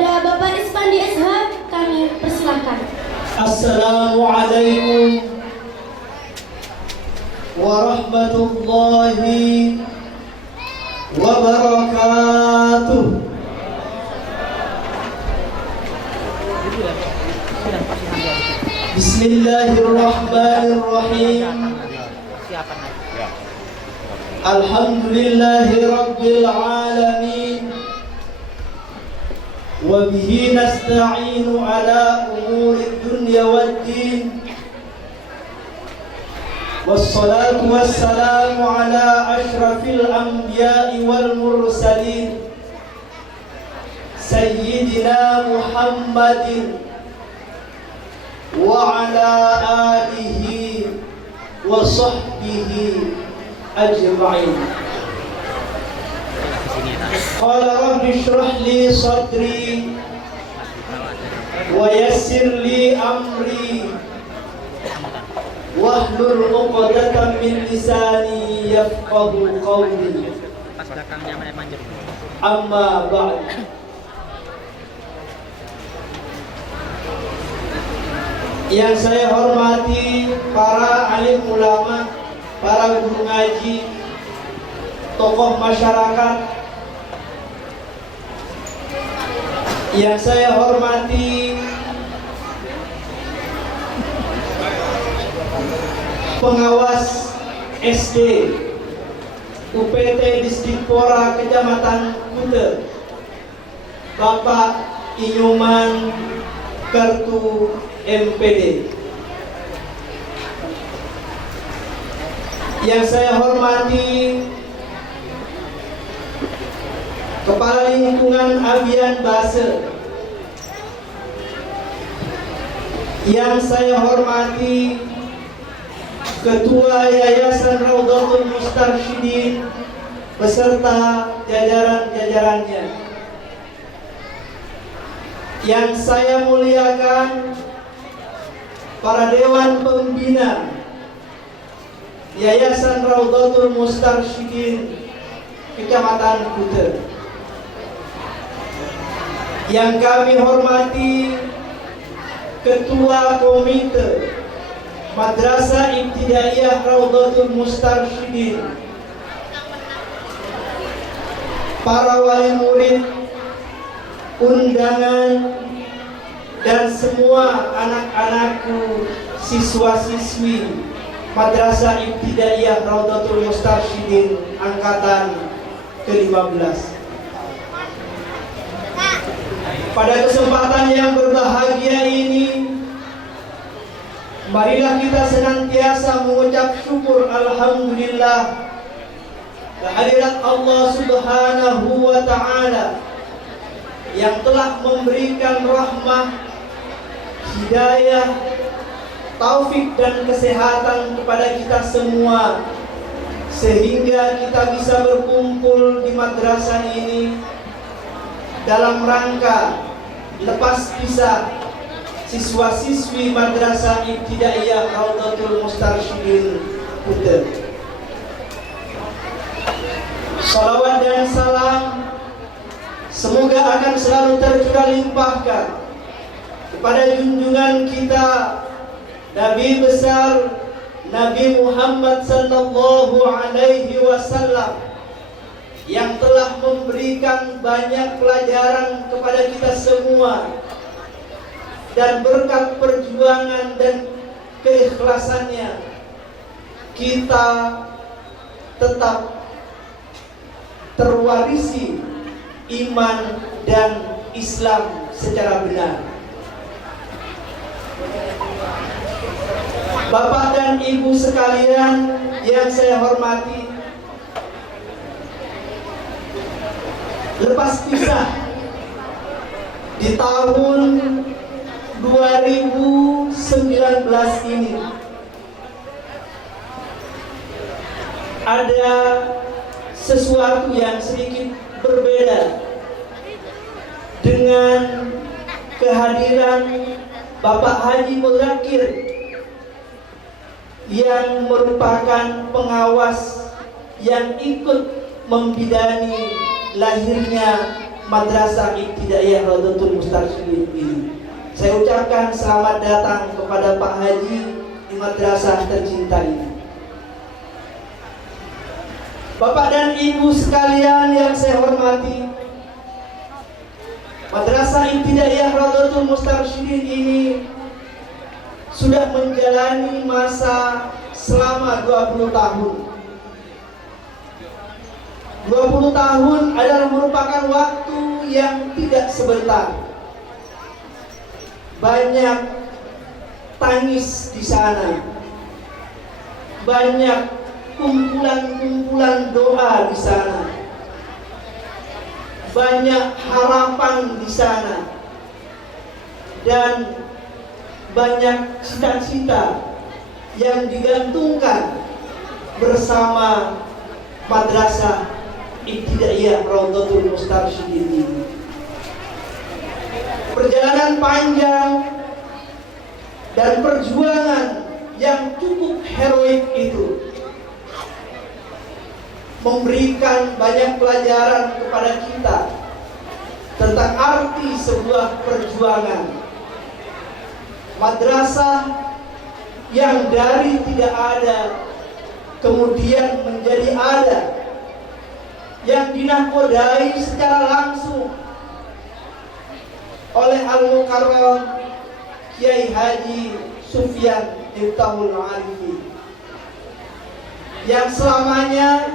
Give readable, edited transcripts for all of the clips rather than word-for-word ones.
kepada Bapak Ispandi SH kami persilahkan. Assalamualaikum warahmatullahi wabarakatuh. Bismillahirrahmanirrahim. Alhamdulillahi rabbil alamin. Wa bihi nasta'inu ala umuri dunya waddin. Wassalatu wassalamu ala ashrafil anbiya'i wal mursalin Sayyidina Muhammadin wa ala alihi wa sahbihi ajma'in. Qala rabbi shrah li sadri wa yassir li amri wahlul 'uqdatam min lisani yafqahu qawli. Amma ba'd. Yang saya hormati para alim ulama, para guru ngaji, tokoh masyarakat. Yang saya hormati pengawas SD UPT Disdikpora Kecamatan Kute, Bapak Inyuman Kartu MPD. Yang saya hormati Kepala Lingkungan Abian Base. Yang saya hormati Ketua Yayasan Raudhatul Mustarsyidin beserta jajaran-jajarannya. Yang saya muliakan para Dewan Pembina Yayasan Raudhatul Mustarsyidin Kecamatan Kute. Yang kami hormati Ketua Komite Madrasah Ibtidaiyah Raudhatul Mustarsyidin, para wali murid, undangan, dan semua anak-anakku, siswa-siswi Madrasah Ibtidaiyah Raudhatul Mustarsyidin angkatan ke-15. Pada kesempatan yang berbahagia ini, marilah kita senantiasa mengucap syukur alhamdulillah kehadirat Allah Subhanahu wa taala yang telah memberikan rahmah, hidayah, taufik dan kesehatan kepada kita semua, sehingga kita bisa berkumpul di madrasah ini dalam rangka lepas pisah siswa-siswi Madrasah Ibtidaiyah Raudhatul Mustarsyidin Kute. Salawat dan salam semoga akan selalu tercurah limpahkan kepada junjungan kita Nabi besar Nabi Muhammad sallallahu alaihi wasallam yang telah memberikan banyak pelajaran kepada kita semua, dan berkat perjuangan dan keikhlasannya kita tetap terwarisi iman dan Islam secara benar. Bapak dan Ibu sekalian yang saya hormati, lepas pisah di tahun 2019 ini ada sesuatu yang sedikit berbeda dengan kehadiran Bapak Haji Mudzakkir yang merupakan pengawas yang ikut membidani lahirnya Madrasah Ibtidaiyah Raudhatul Mustarsyidin ini. Saya ucapkan selamat datang kepada Pak Haji di madrasah tercinta ini. Bapak dan Ibu sekalian yang saya hormati, Madrasah Ibtidaiyah Raudhatul Mustarsyidin ini sudah menjalani masa selama 20 tahun. 20 tahun adalah merupakan waktu yang tidak sebentar. Banyak tangis di sana, banyak kumpulan-kumpulan doa di sana, banyak harapan di sana, dan banyak cita-cita yang digantungkan bersama Madrasah Ibtidaiyah Raudhatul Mustarsyidin ini. Perjalanan panjang dan perjuangan yang cukup heroik itu memberikan banyak pelajaran kepada kita tentang arti sebuah perjuangan. Madrasah yang dari tidak ada kemudian menjadi ada, yang dinakodai secara langsung oleh Al-Mukarram Kiai Haji Sufyan Miftahul Arifi, yang selamanya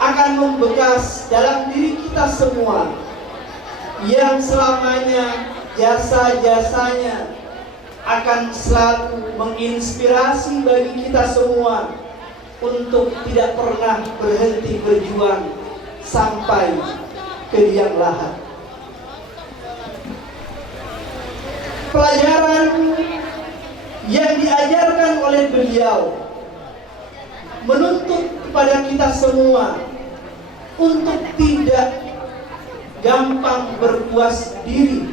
akan membekas dalam diri kita semua, yang selamanya jasa-jasanya akan selalu menginspirasi bagi kita semua untuk tidak pernah berhenti berjuang sampai ke liang lahat. Pelajaran yang diajarkan oleh beliau menuntut kepada kita semua untuk tidak gampang berpuas diri,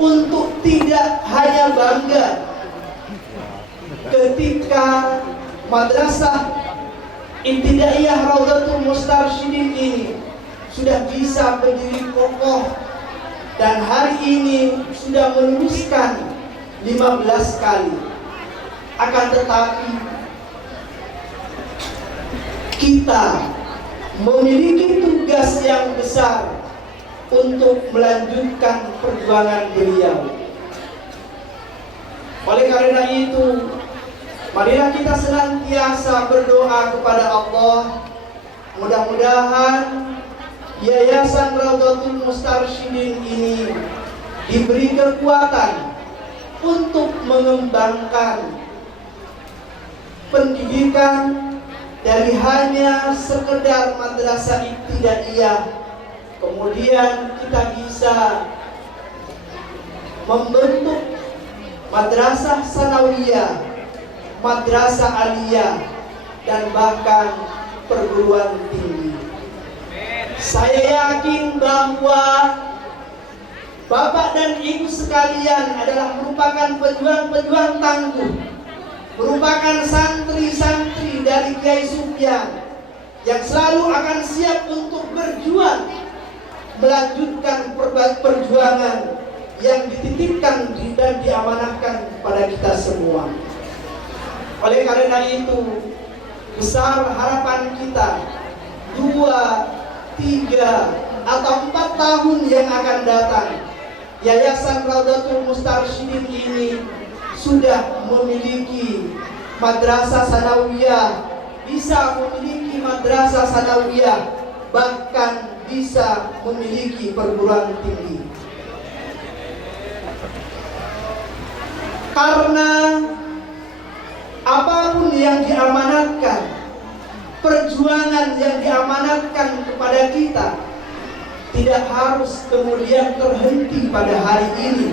untuk tidak hanya bangga ketika Madrasah Ibtidaiyah Raudhatul Mustarsyidin ini sudah bisa berdiri kokoh dan hari ini sudah meluluskan 15 kali. Akan tetapi kita memiliki tugas yang besar untuk melanjutkan perjuangan beliau. Oleh karena itu, marilah kita senantiasa berdoa kepada Allah. Mudah-mudahan Yayasan Raudhatul Mustarsyidin ini diberi kekuatan untuk mengembangkan pendidikan dari hanya sekedar madrasah ibtidaiyah, kemudian kita bisa membentuk madrasah sanawiyah, madrasah aliyah, dan bahkan perguruan tinggi. Saya yakin bahwa Bapak dan Ibu sekalian adalah merupakan pejuang-pejuang tangguh, merupakan santri-santri dari Kiai Sufyan yang selalu akan siap untuk berjuang melanjutkan perjuangan yang dititipkan dan diamanahkan kepada kita semua. Oleh karena itu, besar harapan kita 2, 3, atau 4 tahun yang akan datang, Yayasan Raudhatul Mustarsyidin ini sudah memiliki madrasah sanawiyah, bisa memiliki madrasah sanawiyah, bahkan bisa memiliki perguruan tinggi. Karena apapun yang diamanatkan, perjuangan yang diamanatkan kepada kita tidak harus kemudian terhenti pada hari ini.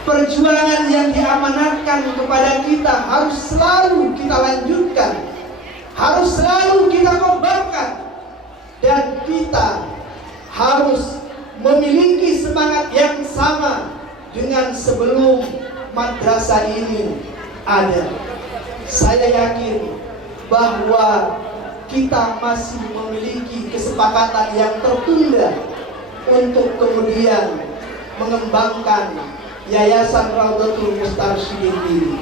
Perjuangan yang diamanatkan kepada kita harus selalu kita lanjutkan, harus selalu kita kobarkan, dan kita harus memiliki semangat yang sama dengan sebelum madrasah ini ada. Saya yakin bahwa kita masih memiliki kesepakatan yang tertunda untuk kemudian mengembangkan Yayasan Raudhatul Mustarsyidin ini.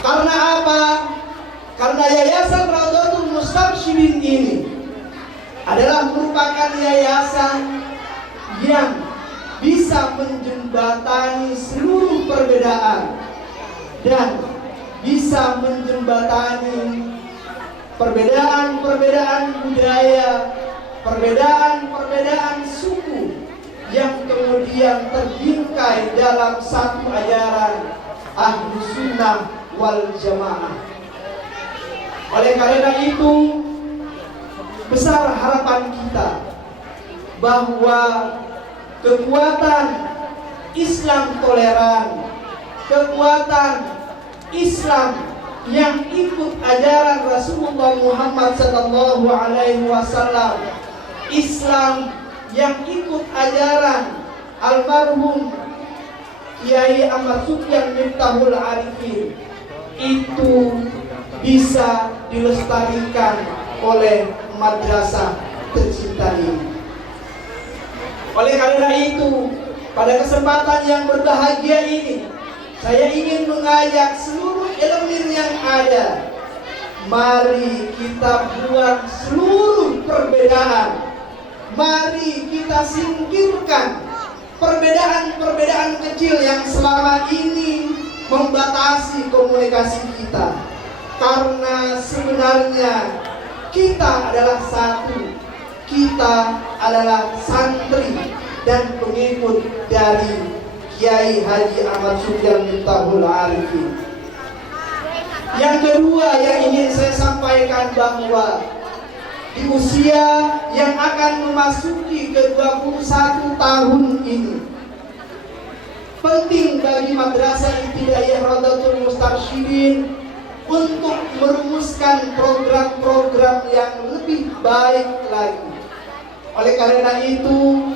Karena apa? Karena Yayasan Raudhatul Mustarsyidin ini adalah merupakan yayasan yang bisa menjembatani seluruh perbedaan dan bisa menjembatani perbedaan-perbedaan budaya, perbedaan-perbedaan suku yang kemudian terbingkai dalam satu ajaran Ahlus Sunnah wal Jamaah. Oleh karena itu, besar harapan kita bahwa kekuatan Islam toleran, kekuatan Islam yang ikut ajaran Rasulullah Muhammad SAW, Islam yang ikut ajaran almarhum Kiai Ahmad Sufyan Miftahul Arifin, itu bisa dilestarikan oleh madrasah tercinta ini. Oleh karena itu, pada kesempatan yang berbahagia ini, saya ingin mengajak seluruh elemen yang ada. Mari kita buang seluruh perbedaan. Mari kita singkirkan perbedaan-perbedaan kecil yang selama ini membatasi komunikasi kita. Karena sebenarnya kita adalah satu. Kita adalah santri dan pengikut dari Kiai Haji Ahmad Sufyan Miftahul Arifin. Yang kedua yang ingin saya sampaikan bahwa di usia yang akan memasuki ke-21 tahun ini, penting bagi Madrasah Ibtidaiyah Raudhatul Mustarsyidin untuk merumuskan program-program yang lebih baik lagi. Oleh karena itu,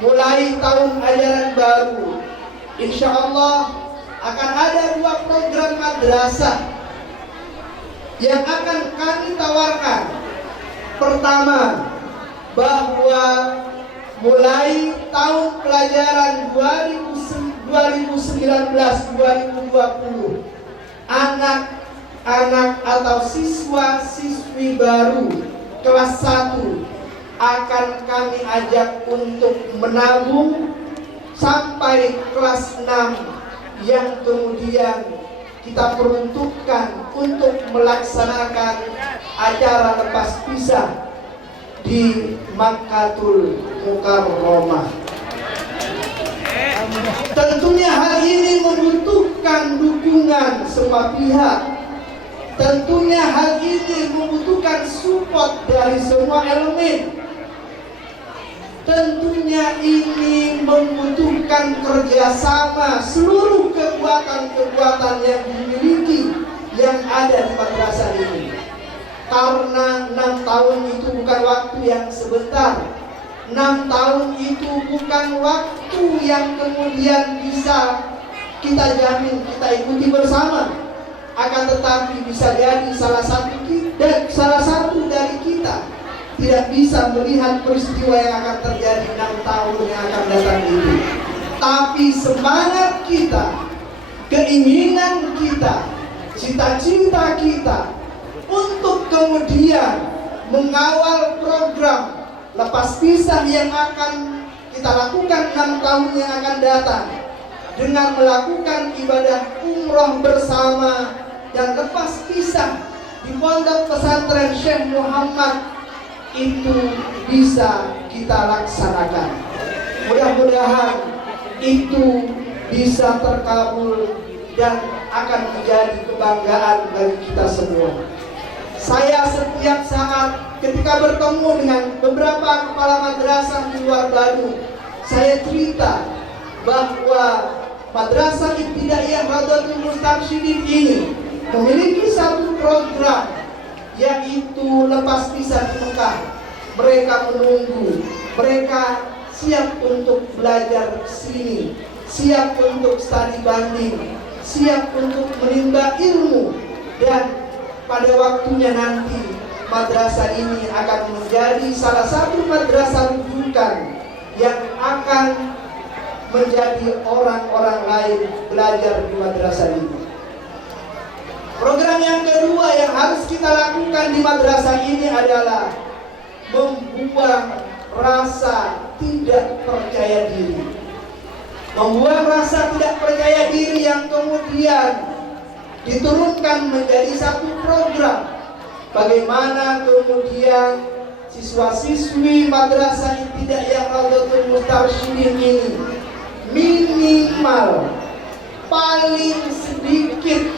mulai tahun ajaran baru, insya Allah akan ada 2 program madrasah yang akan kami tawarkan. Pertama, bahwa mulai tahun pelajaran 2019-2020, anak-anak atau siswa-siswi baru kelas 1 akan kami ajak untuk menabung sampai kelas 6 yang kemudian kita peruntukkan untuk melaksanakan acara lepas pisah di Makkatul Mukarramah. Tentunya hal ini membutuhkan dukungan semua pihak. Tentunya hal ini membutuhkan support dari semua elemen. Tentunya ini membutuhkan kerjasama seluruh kekuatan-kekuatan yang dimiliki yang ada di madrasah ini. Karena 6 tahun itu bukan waktu yang sebentar. 6 tahun itu bukan waktu yang kemudian bisa kita jamin, kita ikuti bersama. Akan tetapi bisa jadi salah satu dari kita tidak bisa melihat peristiwa yang akan terjadi 6 tahun yang akan datang itu. Tapi semangat kita, keinginan kita, cita-cita kita untuk kemudian mengawal program lepas pisah yang akan kita lakukan 6 tahun yang akan datang dengan melakukan ibadah umroh bersama dan lepas pisah di Pondok Pesantren Syekh Muhammad itu bisa kita laksanakan. Mudah-mudahan itu bisa terkabul dan akan menjadi kebanggaan bagi kita semua. Saya setiap saat ketika bertemu dengan beberapa kepala madrasah di luar Bandung, saya cerita bahwa Madrasah Ibtidaiyah Raudhatul Mustarsyidin ini memiliki satu program, yaitu lepas pisah di Mekah. Mereka menunggu, mereka siap untuk belajar sini, siap untuk studi banding, siap untuk menimba ilmu, dan pada waktunya nanti madrasah ini akan menjadi salah satu madrasah rujukan yang akan menjadi orang-orang lain belajar di madrasah ini. Program yang kedua yang harus kita lakukan di madrasah ini adalah membuang rasa tidak percaya diri. Membuang rasa tidak percaya diri yang kemudian diturunkan menjadi satu program. Bagaimana kemudian siswa-siswi madrasah Ibtidaiyah Raudhatul Mustarsyidin ini minimal paling sedikit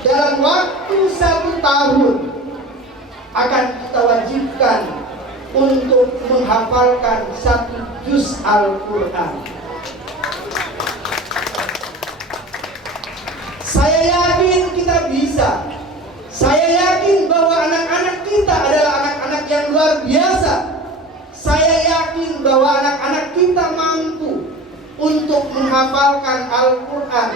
dalam waktu 1 tahun akan kita wajibkan untuk menghafalkan 1 juz Al-Quran. Saya yakin kita bisa. Saya yakin bahwa anak-anak kita adalah anak-anak yang luar biasa. Saya yakin bahwa anak-anak kita mampu untuk menghafalkan Al-Quran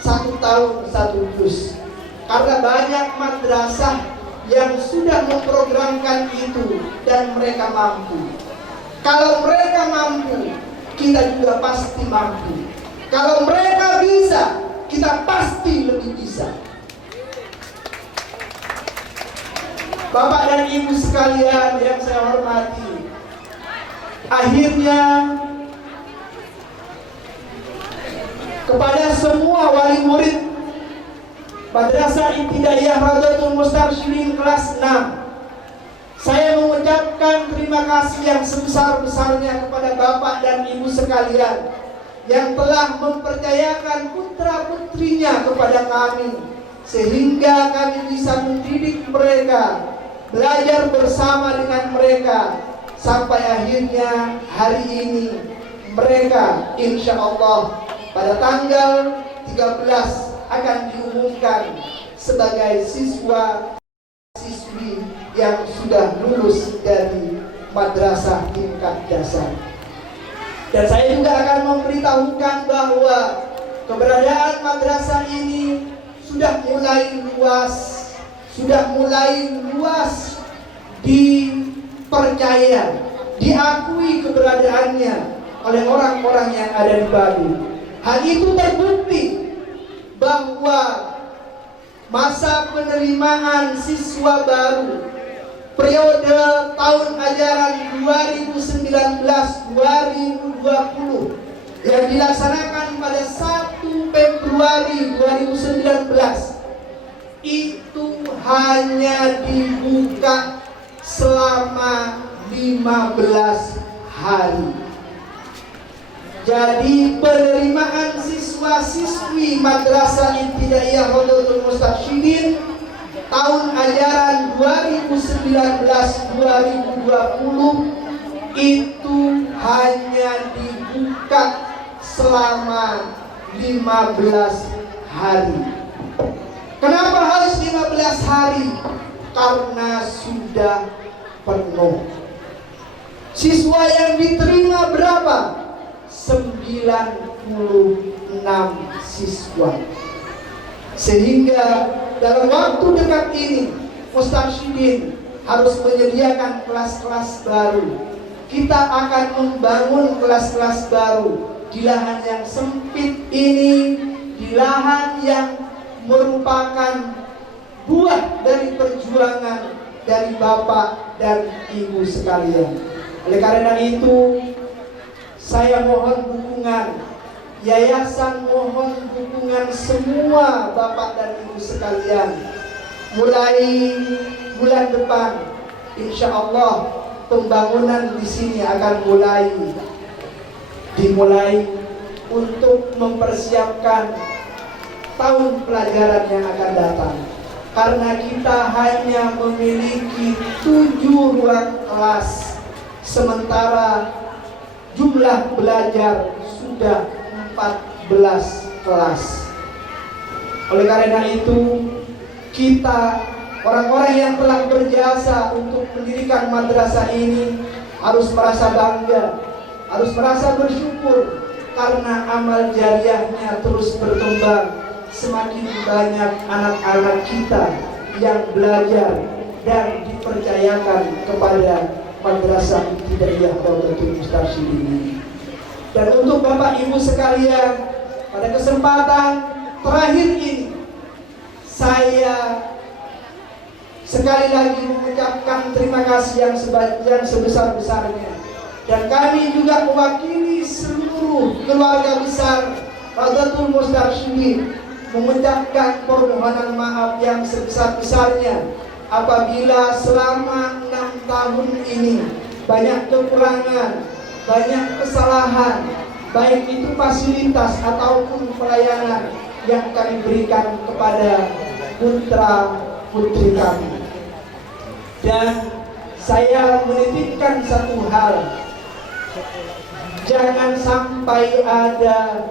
1 tahun 1 juz. Karena banyak madrasah yang sudah memprogramkan itu dan mereka mampu. Kalau mereka mampu, kita juga pasti mampu. Kalau mereka bisa, kita pasti lebih bisa. Bapak dan Ibu sekalian yang saya hormati, akhirnya kepada semua wali murid Madrasah Ibtidaiyah Raudhatul Mustarsyidin kelas 6, saya mengucapkan terima kasih yang sebesar-besarnya kepada Bapak dan Ibu sekalian yang telah mempercayakan putra-putrinya kepada kami, sehingga kami bisa mendidik mereka, belajar bersama dengan mereka, sampai akhirnya hari ini mereka insya Allah pada tanggal 13 akan diumumkan sebagai siswa-siswi yang sudah lulus dari madrasah tingkat dasar. Dan saya juga akan memberitahukan bahwa keberadaan madrasah ini sudah mulai luas dipercaya, diakui keberadaannya oleh orang-orang yang ada di Bali. Hal itu terbukti bahwa masa penerimaan siswa baru periode tahun ajaran 2019-2020 yang dilaksanakan pada 1 Februari 2019 itu hanya dibuka selama 15 hari. Jadi penerimaan siswa-siswi Madrasah Ibtidaiyah Raudhatul Mustarsyidin tahun ajaran 2019-2020 itu hanya dibuka selama 15 hari. Kenapa harus 15 hari? Karena sudah penuh. Siswa yang diterima berapa? 96 siswa. Sehingga dalam waktu dekat ini Mustarsyidin harus menyediakan kelas-kelas baru. Kita akan membangun kelas-kelas baru di lahan yang sempit ini, di lahan yang merupakan buah dari perjuangan dari Bapak dan Ibu sekalian. Oleh karena itu, saya mohon dukungan, yayasan mohon dukungan semua Bapak dan Ibu sekalian. Mulai bulan depan, insya Allah pembangunan di sini akan dimulai untuk mempersiapkan tahun pelajaran yang akan datang. Karena kita hanya memiliki 7 ruang kelas, sementara jumlah belajar sudah 14 kelas. Oleh karena itu, kita orang-orang yang telah berjasa untuk mendirikan madrasah ini harus merasa bangga, harus merasa bersyukur karena amal jariahnya terus berkembang. Semakin banyak anak-anak kita yang belajar dan percayakan kepada Madrasah Ibtidaiyah Rawdatul Mustarsyidin ini. Dan untuk Bapak Ibu sekalian, pada kesempatan terakhir ini, saya sekali lagi mengucapkan terima kasih yang sebesar-besarnya. Dan kami juga mewakili seluruh keluarga besar Rawdatul Mustarsyidin mengucapkan permohonan maaf yang sebesar-besarnya apabila selama 6 tahun ini banyak kekurangan, banyak kesalahan, baik itu fasilitas ataupun pelayanan yang kami berikan kepada putra-putri kami. Dan saya menitipkan satu hal, jangan sampai ada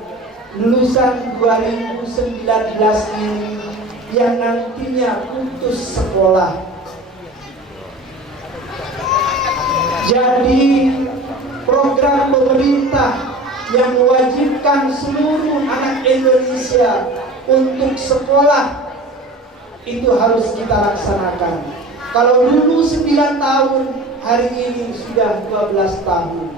lulusan 2019 ini yang nantinya putus sekolah. Jadi program pemerintah yang mewajibkan seluruh anak Indonesia untuk sekolah itu harus kita laksanakan. Kalau dulu 9 tahun, hari ini sudah 12 tahun.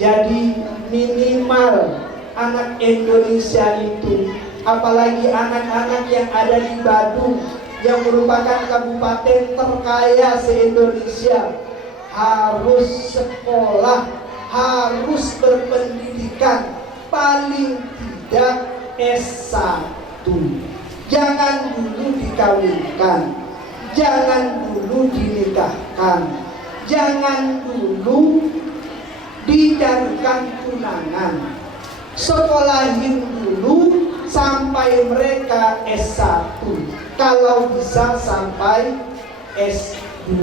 Jadi minimal anak Indonesia itu, apalagi anak-anak yang ada di Badung yang merupakan kabupaten terkaya se-Indonesia, harus sekolah, harus berpendidikan paling tidak S1. Jangan dulu dikawinkan, jangan dulu dinikahkan, jangan dulu dijadikan tunangan. Sekolahin dulu sampai mereka S1, kalau bisa sampai S2,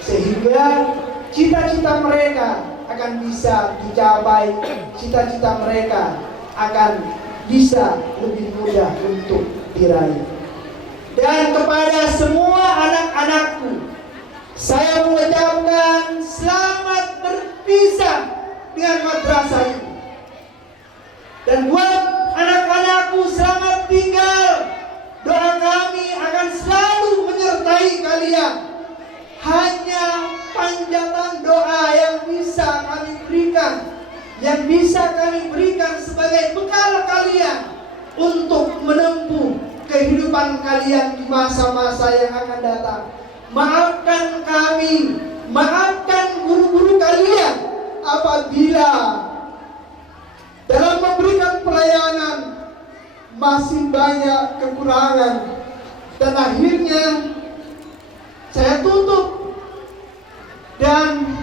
sehingga cita-cita mereka akan bisa dicapai, cita-cita mereka akan bisa lebih mudah untuk diraih. Dan kepada semua anak-anakku, saya mengucapkan selamat berpisah dengan madrasah ini. Dan buat anak-anakku, selamat tinggal. Doa kami akan selalu menyertai kalian. Hanya panjatan doa yang bisa kami berikan, yang bisa kami berikan sebagai bekal kalian untuk menempuh kehidupan kalian di masa-masa yang akan datang. Maafkan kami, maafkan guru-guru kalian apabila dalam memberikan pelayanan masih banyak kekurangan. Dan akhirnya saya tutup. Dan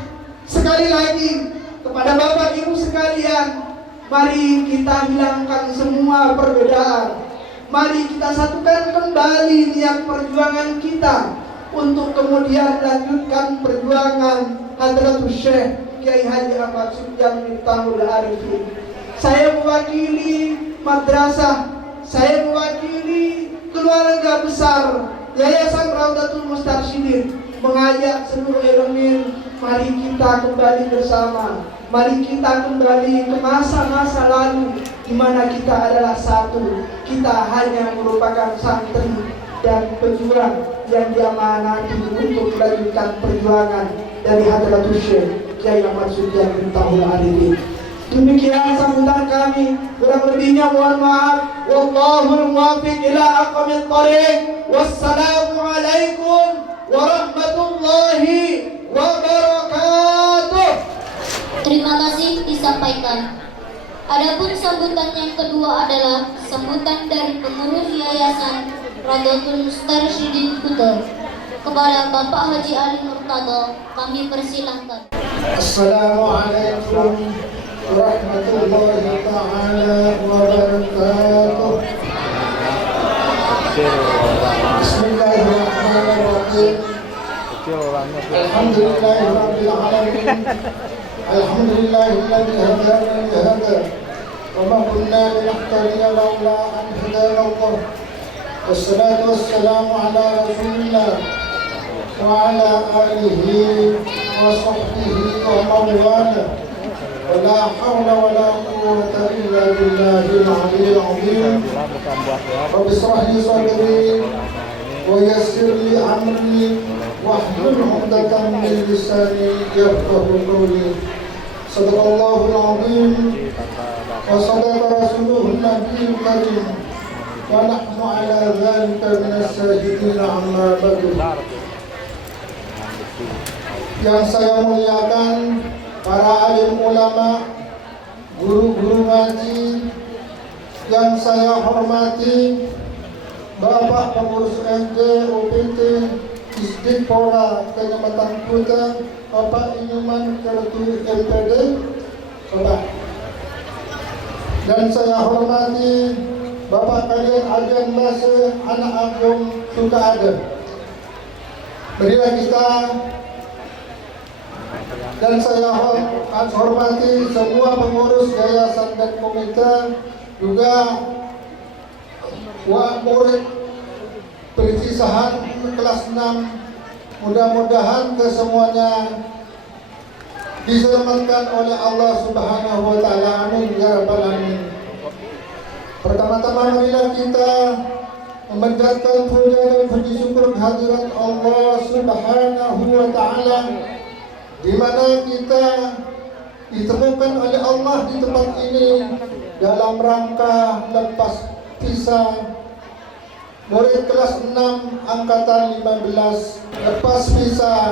sekali lagi kepada Bapak Ibu sekalian, mari kita hilangkan semua perbedaan. Mari kita satukan kembali niat perjuangan kita untuk kemudian lanjutkan perjuangan Hadratus Syekh Kiai Haji Ahmad Sufyan Miftahul Arifin. Saya mewakili madrasah, saya mewakili keluarga besar Yayasan Rawdatul Mustarsyidin mengajak seluruh elemen, mari kita kembali bersama, mari kita kembali ke masa-masa lalu di mana kita adalah satu. Kita hanya merupakan santri dan pejuang yang diamanati untuk melanjutkan perjuangan dari Hadratus Syekh Kiai Ahmad Sufyan Miftahul Arifin. Demikian sambutan kami, kurang lebihnya mohon maaf. Wallahul muwaffiq ila aqwamit thoriq. Wassalamualaikum warahmatullahi wabarakatuh. Terima kasih disampaikan. Adapun sambutan yang kedua adalah sambutan dari pengurus Yayasan Rawdatul Mustarsyidin Kuta. Kepada Bapak Haji Ali Murtado, kami persilahkan. Assalamualaikum warahmatullahi ta'ala wabarakatuh. Bismillahirrahmanirrahim. Alhamdulillahirabbil alamin. Alhamdulillahilladzi hadana li hadha wa ma kunna linahtadiya laula an hadana Allah. Wassalatu wassalamu ala Rasulillah wa ala alihi wa sahbihi wa mawala. ولا حول ولا قوة إلا بالله العلي العظيم. رب اشرح لي صدري ويسر لي أمري واحلل عقدة من لساني يفقهوا قولي. صدق الله العظيم وصدق رسوله النبي الكريم ونحن على ذلك من الشاهدين عما بعد. Yang saya muliakan para alim ulama, guru-guru ngaji, yang saya hormati Bapak Pengurus SD, UPT, Disdikpora Kecamatan Kuta, Bapak Inuman Ketua MPD, Bapak. Dan saya hormati Bapak kalian Ajan Base, anak Agung Sukaada. Marilah kita, dan saya hormati semua pengurus yayasan dan komite, juga murid perpisahan kelas 6. Mudah-mudahan kesemuanya diselamatkan oleh Allah Subhanahu wa taala. Amin ya rabbal alamin. Pertama-tama marilah kita memanjatkan puja dan puji syukur kehadirat Allah Subhanahu wa taala, di mana kita ditemukan oleh Allah di tempat ini dalam rangka lepas pisah murid kelas 6 angkatan 15 lepas pisah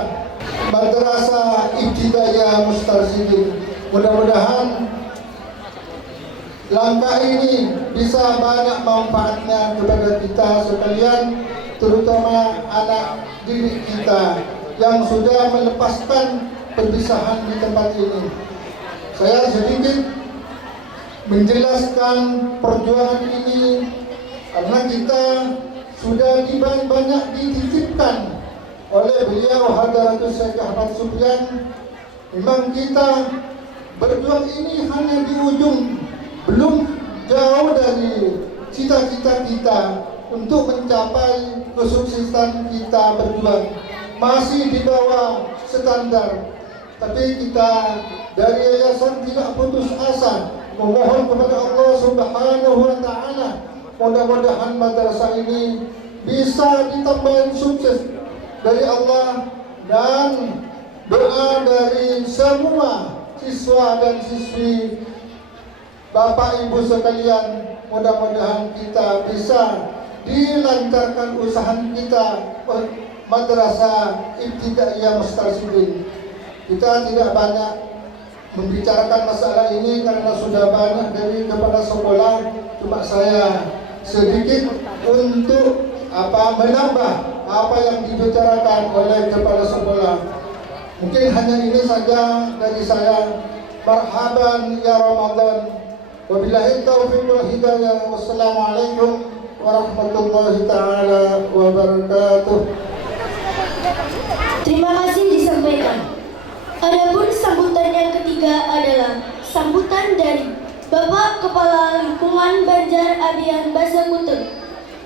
Madrasah Ibtidaiyah Mustarsyidin. Mudah-mudahan langkah ini bisa banyak manfaatnya kepada kita sekalian, terutama anak didik kita yang sudah melepaskan perpisahan di tempat ini. Saya sedikit menjelaskan perjuangan ini karena kita sudah banyak dititipkan oleh beliau Hadratus Syekh Ahmad Sufyan. Memang kita berjuang ini hanya di ujung, belum jauh dari cita-cita kita untuk mencapai kesuksesan kita berjuang. Masih di bawah standar, tapi kita dari yayasan tidak putus asa memohon kepada Allah Subhanahu wa taala, mudah-mudahan madrasah ini bisa ditambahin sukses dari Allah, dan doa dari semua siswa dan siswi Bapak Ibu sekalian, mudah-mudahan kita bisa dilancarkan usaha kita Madrasah Ibtidaiyah Mustarsyidin. Kita tidak banyak membicarakan masalah ini karena sudah banyak dari kepala sekolah. Cuma saya sedikit untuk menambah apa yang dibicarakan oleh kepala sekolah. Mungkin hanya ini saja dari saya. Marhaban ya Ramadan. Wabillahi taufiq wal hidayah. Wassalamualaikum warahmatullahi taala wabarakatuh. Terima kasih disampaikan. Adapun sambutan yang ketiga adalah sambutan dari Bapak Kepala Lingkungan Banjar Abian Basakute.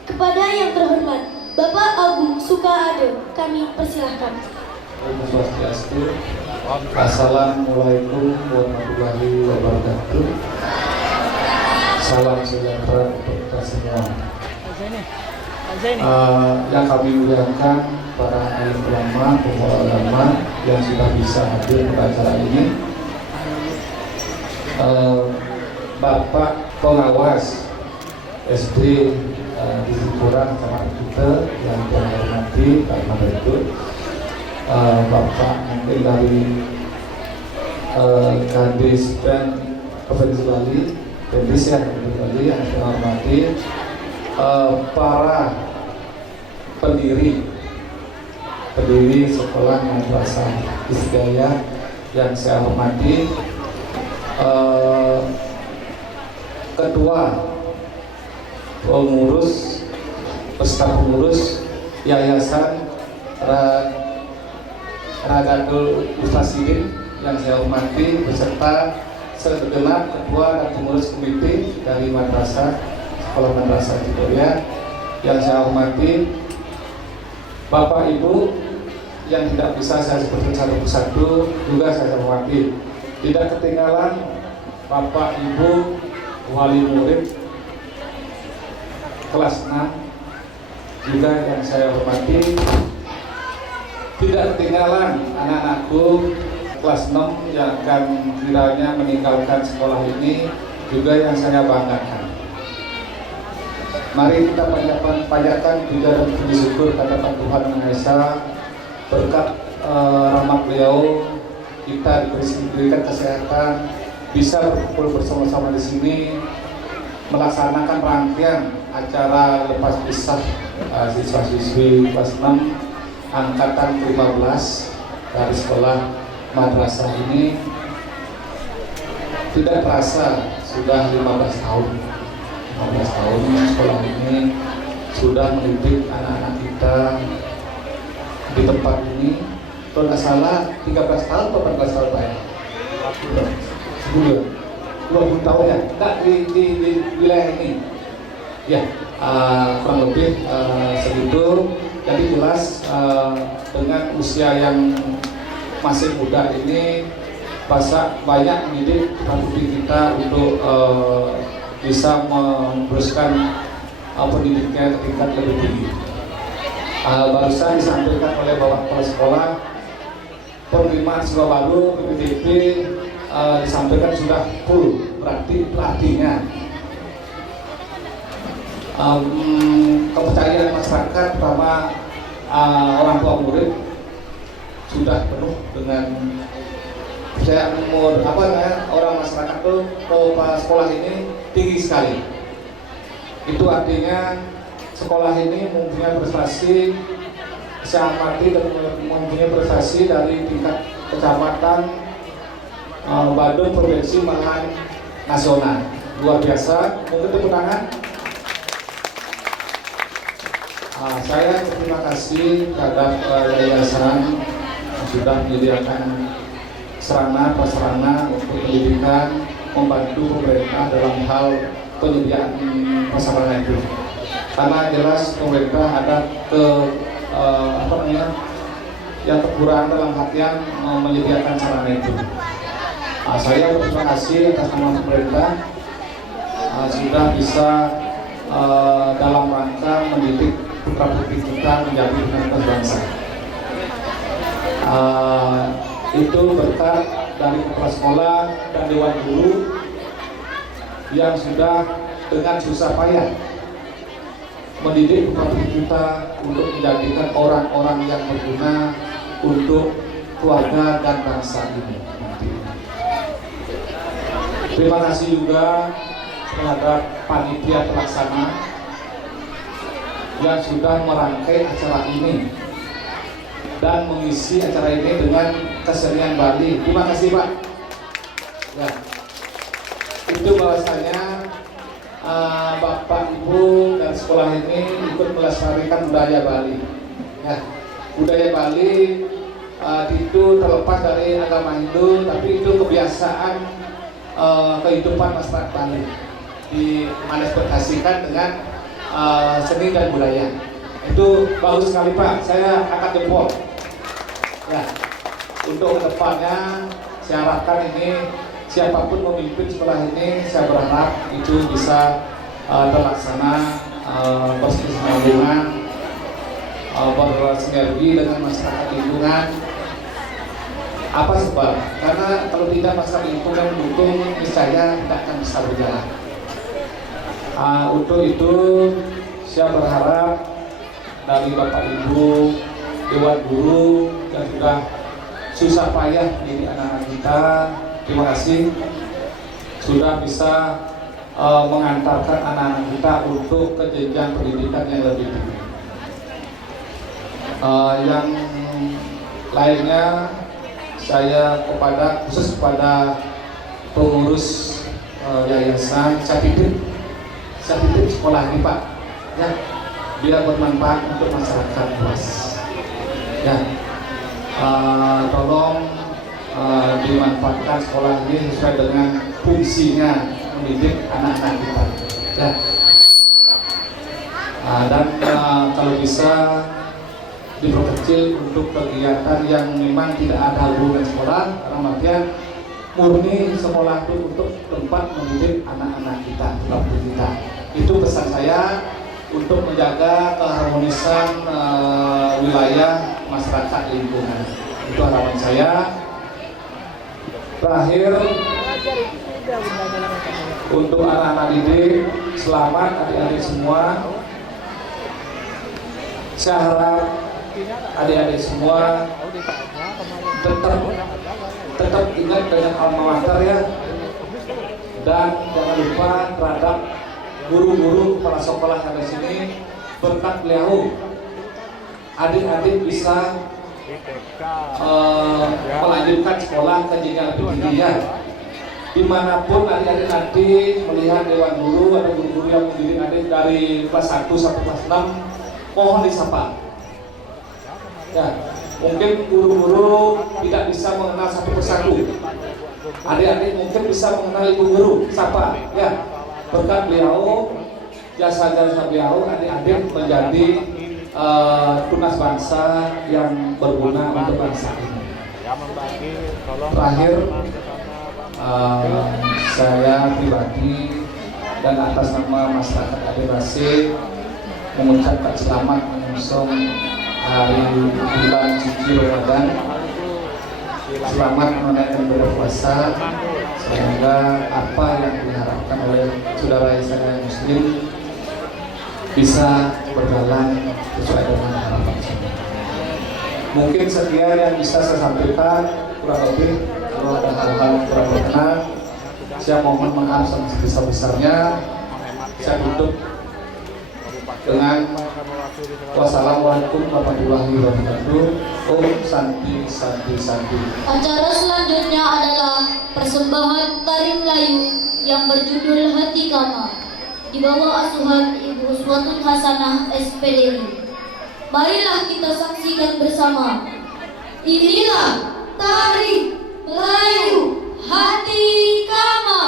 Kepada yang terhormat Bapak Agung Sukaade, kami persilahkan. Om Swastiastu. Assalamualaikum warahmatullahi wabarakatuh. Salam sejahtera untuk kita semua. Yang kami muliakan para alim ulama, pemuka ulama yang sudah bisa hadir pada acara ini, Bapak Pengawas SD di Sikuran Kecamatan Kuta yang saya hormati, Pak Direktur, Bapak mungkin dari Kadis dan Provinsi Bali, Provinsi Bali yang saya hormati, para pendiri sekolah Madrasah Ibtidaiyah yang saya hormati, ketua pengurus peserta pengurus Yayasan Ragatul Mustarsyidin yang saya hormati, beserta segenap ketua dan pengurus komite dari madrasah sekolah Madrasah Ibtidaiyah yang saya hormati, Bapak Ibu yang tidak bisa saya sebutkan satu persatu juga saya hormati. Tidak ketinggalan Bapak Ibu wali murid kelas 6 juga yang saya hormati, Tidak ketinggalan anak-anakku kelas 6 yang akan kiranya meninggalkan sekolah ini juga yang saya banggakan. Mari kita panjatkan puja dan puji syukur kehadirat Tuhan Yang Maha Esa. Berkat rahmat beliau kita diberikan kesehatan, bisa berkumpul bersama-sama di sini melaksanakan rangkaian acara lepas pisah siswa-siswi kelas 6 angkatan 15 dari sekolah madrasah ini. Tidak terasa sudah 15 tahun sekolah ini sudah mendidik anak-anak kita di tempat ini. Kalau nggak salah 13 tahun atau 14 tahun Pak ya? 20 tahun ya? Enggak, di wilayah ini ya, kurang lebih segitu. Jadi jelas dengan usia yang masih muda ini banyak mendidik putra-putri kita untuk bisa meneruskan pendidikan ke tingkat lebih tinggi. Barusan disampaikan oleh Bapak Kepala Sekolah, penerimaan siswa baru PPDB disampaikan sudah full, berarti artinya kepercayaan masyarakat terutama orang tua murid sudah penuh dengan percaya orang masyarakat tuh ke sekolah ini tinggi sekali. Itu artinya sekolah ini mempunyai prestasi, saya amati dan mempunyai prestasi dari tingkat kecamatan, Badung, provinsi, malahan nasional. Luar biasa. Mungkin tepuk tangan. Saya berterima kasih terhadap yayasan yang sudah menyediakan sarana-prasarana untuk pendidikan, membantu pemerintah dalam hal penyediaan prasarana itu. Karena jelas pemerintah ada yang kekurangan dalam artian menyediakan sarana itu. Saya berterima kasih atas nama pemerintah sudah bisa dalam rangka mendidik putra-putri kita menjadi penerus bangsa. Itu berkat dari kepala sekolah dan dewan guru yang sudah dengan susah payah mendidik putra-putri kita untuk menjadikan orang-orang yang berguna untuk keluarga dan bangsa ini. Terima kasih juga terhadap panitia pelaksana yang sudah merangkai acara ini dan mengisi acara ini dengan kesenian Bali. Terima kasih Pak. Ya, itu bahwasanya Bapak Ibu dan sekolah ini ikut melestarikan budaya Bali. Ya, budaya Bali itu terlepas dari agama Hindu, tapi itu kebiasaan kehidupan masyarakat Bali dimanifestasikan dengan seni dan budaya. Itu bagus sekali Pak, saya angkat jempol. Ya, untuk kedepannya saya harapkan ini siapapun memimpin sekolah ini, saya berharap itu bisa terlaksana berkesinambungan, bersinergi dengan masyarakat lingkungan. Apa sebab? Karena kalau tidak masyarakat lingkungan mendukung, niscaya tidak akan bisa berjalan. Untuk itu saya berharap dari Bapak Ibu, Dewan Guru yang sudah susah payah mendidik anak-anak kita, terima kasih sudah bisa mengantarkan anak-anak kita untuk ke jenjang pendidikan yang lebih tinggi. Yang lainnya saya khusus kepada pengurus yayasan, saya titip sekolah ini Pak, ya, biar bermanfaat untuk masyarakat luas. Ya, tolong dimanfaatkan sekolah ini sesuai dengan fungsinya mendidik anak-anak kita. Ya. Dan kalau bisa diperkecil untuk kegiatan yang memang tidak ada hubungan sekolah, karena artian murni sekolah itu untuk tempat mendidik anak-anak kita, putra-putri kita. Itu pesan saya untuk menjaga keharmonisan wilayah masyarakat lingkungan. Itu harapan saya. Terakhir, untuk anak-anak didik, selamat adik-adik semua. Saya harap adik-adik semua tetap ingat dengan alma mater ya, dan jangan lupa terhadap guru-guru kepala sekolah yang ada di sini. Berkat beliau, adik-adik bisa melanjutkan sekolah ke jenjang lebih tinggi ya. Dimanapun adik-adik nanti melihat dewan guru atau guru-guru yang mendidik adik dari kelas 1 sampai kelas 6, mohon disapa. Ya, mungkin guru-guru tidak bisa mengenal satu persatu. Adik-adik mungkin bisa mengenal ibu guru, sapa ya. Berkat beliau, jasa-jasa beliau, adik-adik menjadi tunas bangsa yang berguna untuk bangsa ini. Terakhir, saya pribadi dan atas nama masyarakat Adirasi mengucapkan selamat menyongsong hari bulan suci Ramadan. Selamat menunaikan ibadah puasa. Semoga apa yang diharapkan oleh saudara saya Muslim bisa berjalan sesuai dengan harapan saya. Mungkin sekian yang bisa saya sampaikan, kurang lebih kalau ada hal-hal kurang berkenan, saya mohon maaf sebesar-besarnya. Saya tutup dengan wassalamualaikum warahmatullahi wabarakatuh. Om Santi Santi Santi. Acara selanjutnya adalah persembahan tari Melayu yang berjudul Hati Kama di bawah asuhan Ibu Uswatun Hasanah SPDI. Marilah kita saksikan bersama. Inilah tari Melayu Hati Kama.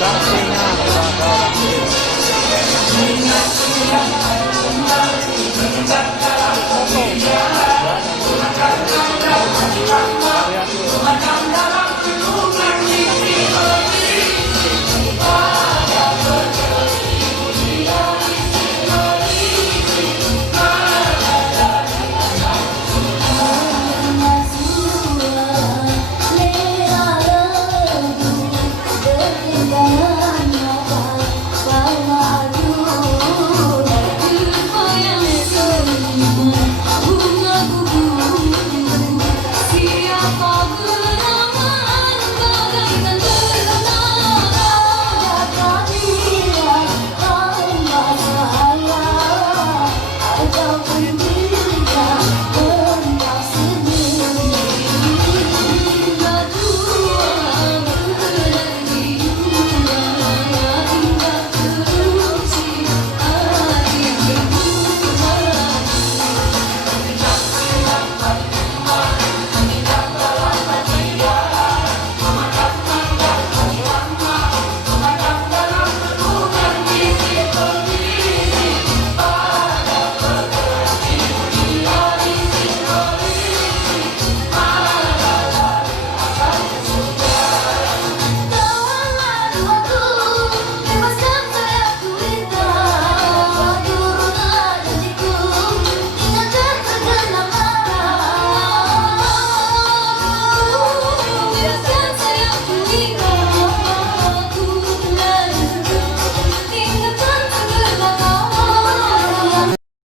Saksinya kepada orang